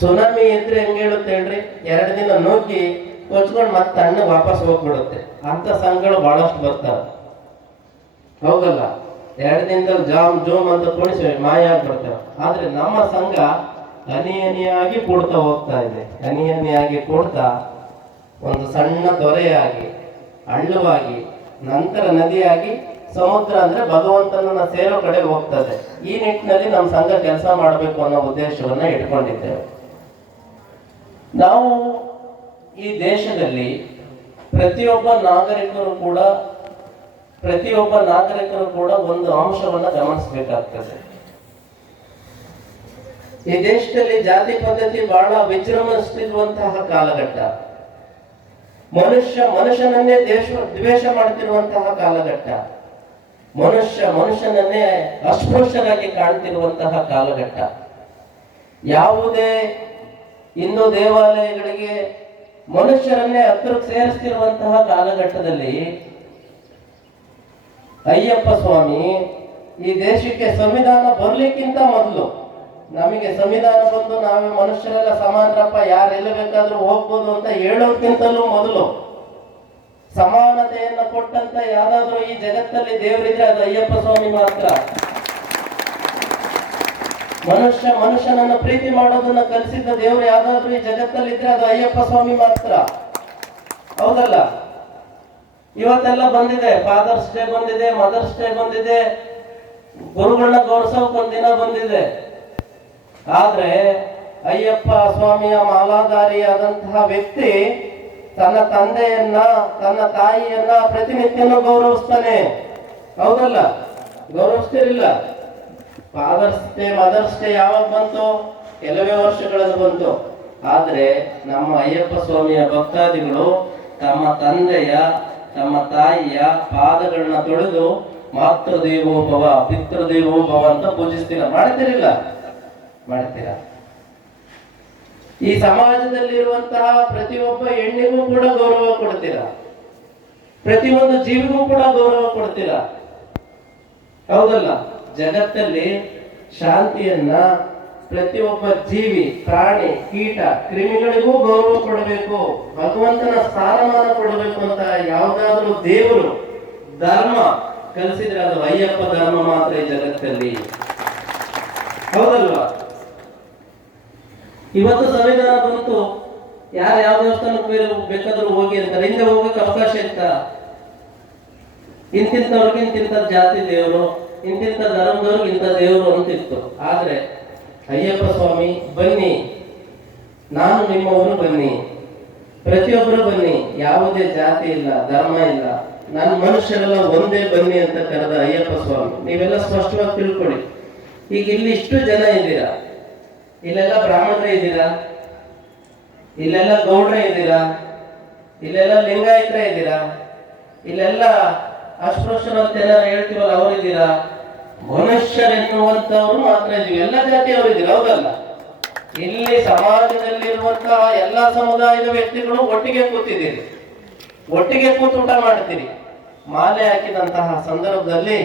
Tsunami ಇದ್ರೆ ಹೆಂಗೆ ಹೇಳುತ್ತೆ ಹೇಳ್ರಿ, 2 ದಿನ ನುಗ್ಗಿ ಕೊಚ್ಕೊಂಡು ಮತ್ತೆ ತಣ್ಣ ವಾಪಸ್ ಹೋಗ್ಬಿಡುತ್ತೆ. ಅಂತ ಸಂಘಗಳು ಬಹಳಷ್ಟು ಬರ್ತಾವೆ, ಹೌದಲ್ಲ? 2 ದಿನದಲ್ಲಿ ಜಾಮ್ ಜೋಮ್ ಅಂತ ಕುಣಿಸಿ ಮಾಯ ಆಗ್ಬಿಡ್ತೇವೆ. ಆದ್ರೆ ನಮ್ಮ ಸಂಘ ಹನಿ ಹನಿಯಾಗಿ ಕೂಡ್ತಾ ಹೋಗ್ತಾ ಇದೆ. ಹನಿ ಹನಿಯಾಗಿ ಕೂಡ್ತಾ ಒಂದು ಸಣ್ಣ ದೊರೆಯಾಗಿ, ಹಳ್ಳವಾಗಿ, ನಂತರ ನದಿಯಾಗಿ, ಸಮುದ್ರ ಅಂದ್ರೆ ಭಗವಂತನನ್ನ ಸೇರೋ ಕಡೆ ಹೋಗ್ತದೆ. ಈ ನಿಟ್ಟಿನಲ್ಲಿ ನಮ್ಮ ಸಂಘ ಕೆಲಸ ಮಾಡಬೇಕು ಅನ್ನೋ ಉದ್ದೇಶವನ್ನ ಇಟ್ಕೊಂಡಿದ್ದೇವೆ. ನಾವು ಈ ದೇಶದಲ್ಲಿ ಪ್ರತಿಯೊಬ್ಬ ನಾಗರಿಕರು ಕೂಡ ಒಂದು ಅಂಶವನ್ನ ಗಮನಿಸಬೇಕಾಗ್ತದೆ. ಈ ದೇಶದಲ್ಲಿ ಜಾತಿ ಪದ್ಧತಿ ಬಹಳ ವಿಜೃಂಭಿಸುತ್ತಿರುವಂತಹ ಕಾಲಘಟ್ಟ, ಮನುಷ್ಯನನ್ನೇ ದ್ವೇಷ ಮಾಡ್ತಿರುವಂತಹ ಕಾಲಘಟ್ಟ, ಮನುಷ್ಯನನ್ನೇ ಅಸ್ಪೃಶ್ಯರಾಗಿ ಕಾಣ್ತಿರುವಂತಹ ಕಾಲಘಟ್ಟ. ಯಾವುದೇ ಹಿಂದೂ ದೇವಾಲಯಗಳಿಗೆ ಮನುಷ್ಯರನ್ನೇ ಹತ್ತಿರಕ್ಕೆ ಸೇರಿಸ್ತಿರುವಂತಹ ಕಾಲಘಟ್ಟದಲ್ಲಿ ಅಯ್ಯಪ್ಪ ಸ್ವಾಮಿ ಈ ದೇಶಕ್ಕೆ ಸಂವಿಧಾನ ಬರ್ಲಿಕ್ಕಿಂತ ಮೊದಲು, ನಮಗೆ ಸಂವಿಧಾನ ಬಂದು ನಾವೇ ಮನುಷ್ಯರೆಲ್ಲ ಸಮಾನರಪ್ಪ, ಯಾರೆಲ್ಲ ಬೇಕಾದ್ರೂ ಹೋಗ್ಬೋದು ಅಂತ ಹೇಳೋದ್ಕಿಂತಲೂ ಮೊದಲು ಸಮಾನತೆಯನ್ನ ಕೊಟ್ಟಂತ ಯಾರಾದ್ರೂ ಈ ಜಗತ್ತಲ್ಲಿ ದೇವರಿದ್ರೆ ಅದು ಅಯ್ಯಪ್ಪ ಸ್ವಾಮಿ ಮಾತ್ರ. ಮನುಷ್ಯನನ್ನ ಪ್ರೀತಿ ಮಾಡೋದನ್ನ ಕಲಿಸಿದ್ದ ದೇವರು ಯಾವ್ದಾದ್ರು ಈ ಜಗತ್ತಲ್ಲಿ ಇದ್ರೆ ಅದು ಅಯ್ಯಪ್ಪ ಸ್ವಾಮಿ ಮಾತ್ರ, ಹೌದಲ್ಲ? ಇವತ್ತೆಲ್ಲ ಬಂದಿದೆ, ಫಾದರ್ಸ್ ಡೇ ಬಂದಿದೆ, ಮದರ್ಸ್ ಡೇ ಬಂದಿದೆ, ಗುರುಗಳನ್ನ ಗೌರವಿಸೋಕೆ ಒಂದಿನ ಬಂದಿದೆ. ಆದ್ರೆ ಅಯ್ಯಪ್ಪ ಸ್ವಾಮಿಯ ಮಾಲಾಧಾರಿಯಾದಂತಹ ವ್ಯಕ್ತಿ ತನ್ನ ತಂದೆಯನ್ನ, ತನ್ನ ತಾಯಿಯನ್ನ ಪ್ರತಿನಿತ್ಯನೂ ಗೌರವಿಸ್ತಾನೆ, ಹೌದಲ್ಲ? ಗೌರವಿಸ್ತಿರಿಲ್ಲ? ಫಾದರ್ಸ್ ಡೇ, ಮದರ್ಸ್ ಡೇ ಯಾವಾಗ ಬಂತು? ಕೆಲವೇ ವರ್ಷಗಳಲ್ಲಿ ಬಂತು. ಆದ್ರೆ ನಮ್ಮ ಅಯ್ಯಪ್ಪ ಸ್ವಾಮಿಯ ಭಕ್ತಾದಿಗಳು ತಮ್ಮ ತಂದೆಯ, ತಮ್ಮ ತಾಯಿಯ ಪಾದಗಳನ್ನ ತೊಳೆದು ಮಾತೃದೇವೋಭವ, ಪಿತೃದೇವೋಭವ ಅಂತ ಪೂಜಿಸ್ತೀರ. ಮಾಡ್ತೀರಿಲ್ಲ? ಮಾಡ್ತೀರಾ? ಈ ಸಮಾಜದಲ್ಲಿರುವಂತಹ ಪ್ರತಿಯೊಬ್ಬ ಹೆಣ್ಣಿಗೂ ಕೂಡ ಗೌರವ ಕೊಡ್ತೀರಾ, ಪ್ರತಿಯೊಂದು ಜೀವಿಗೂ ಕೂಡ ಗೌರವ ಕೊಡ್ತೀರಾ, ಹೌದಲ್ಲ? ಜಗತ್ತಲ್ಲಿ ಶಾಂತಿಯನ್ನ ಪ್ರತಿಯೊಬ್ಬ ಜೀವಿ, ಪ್ರಾಣಿ, ಕೀಟ, ಕ್ರಿಮಿಗಳಿಗೂ ಗೌರವ ಕೊಡಬೇಕು, ಭಗವಂತನ ಸ್ಥಾನಮಾನ ಕೊಡಬೇಕು ಅಂತ ಯಾವುದಾದ್ರೂ ದೇವರು ಧರ್ಮ ಕಲಿಸಿದ್ರೆ ಅದು ಅಯ್ಯಪ್ಪ ಧರ್ಮ ಮಾತ್ರ ಈ ಜಗತ್ತಲ್ಲಿ, ಹೌದಲ್ವಾ? ಇವತ್ತು ಸಂವಿಧಾನ ಬಂತು, ಯಾರು ಯಾವ ದೇವಸ್ಥಾನಕ್ಕೆ ಬೇಕಾದ್ರೂ ಹೋಗಿ ಅಂತಾರೆ. ಹಿಂದೆ ಹೋಗಕ್ಕೆ ಅವಕಾಶ ಇತ್ತ? ಇಂತಿಂತವ್ರಿಗೆ ಇಂತಿಂತ ಜಾತಿ ದೇವರು, ಇಂತಿಂತ ಧರ್ಮದವ್ರಿಗೆ ಇಂಥ ದೇವರು ಅಂತಿತ್ತು. ಆದ್ರೆ ಅಯ್ಯಪ್ಪ ಸ್ವಾಮಿ ಬನ್ನಿ, ನಾನು ನಿಮ್ಮವರು, ಬನ್ನಿ, ಪ್ರತಿಯೊಬ್ಬರು ಬನ್ನಿ, ಯಾವುದೇ ಜಾತಿ ಇಲ್ಲ, ಧರ್ಮ ಇಲ್ಲ, ನಾನು ಮನುಷ್ಯರೆಲ್ಲ ಒಂದೇ ಬನ್ನಿ ಅಂತ ಕರೆದ ಅಯ್ಯಪ್ಪ ಸ್ವಾಮಿ. ನೀವೆಲ್ಲ ಸ್ಪಷ್ಟವಾಗಿ ತಿಳ್ಕೊಳ್ಳಿ. ಈಗ ಇಲ್ಲಿ ಇಷ್ಟು ಜನ ಇದ್ದೀರಾ, ಇಲ್ಲೆಲ್ಲ ಬ್ರಾಹ್ಮಣರೇ ಇದ್ದೀರಾ, ಇಲ್ಲೆಲ್ಲ ಗೌಡ್ರೇ ಇದ್ದೀರಾ, ಇಲ್ಲೆಲ್ಲ ಲಿಂಗಾಯತರೇ ಇದ್ದೀರಾ, ಇಲ್ಲೆಲ್ಲ ಅಸ್ಪೃಶ್ಯರು ಅಂತ ಏನಾರು ಹೇಳ್ತೀವಲ್ಲ ಅವರಿದ್ದೀರಾ, ಮನುಷ್ಯರೆನ್ನುವಂತವ್ರು ಮಾತ್ರ ಇದೀವಿ, ಎಲ್ಲ ಜಾತಿಯವರು ಇದ್ದೀರಾ, ಹೌದಲ್ಲ? ಇಲ್ಲಿ ಸಮಾಜದಲ್ಲಿರುವಂತಹ ಎಲ್ಲಾ ಸಮುದಾಯದ ವ್ಯಕ್ತಿಗಳು ಒಟ್ಟಿಗೆ ಕೂತಿದ್ದೀರಿ, ಒಟ್ಟಿಗೆ ಕೂತು ಊಟ ಮಾಡ್ತೀರಿ. ಮಾಲೆ ಹಾಕಿದಂತಹ ಸಂದರ್ಭದಲ್ಲಿ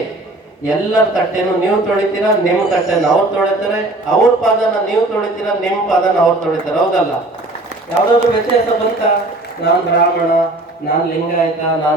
ಎಲ್ಲರ ತಟ್ಟೆನು ನೀವು ತೊಳಿತೀರಾ, ನಿಮ್ಮ ತಟ್ಟೆನ ಅವ್ರು ತೊಳಿತಾರೆ, ಅವ್ರ ಪಾದನ ನೀವು ತೊಳಿತೀರಾ, ನಿಮ್ಮ ಪಾದನ ಅವ್ರು ತೊಳಿತಾರೆ, ಹೌದಲ್ಲ? ಯಾವ್ದಾದ್ರು ವ್ಯತ್ಯಾಸ ಬಂತ? ನಾನ್ ಬ್ರಾಹ್ಮಣ, ನಾನ್ ಲಿಂಗಾಯತ, ನಾನ್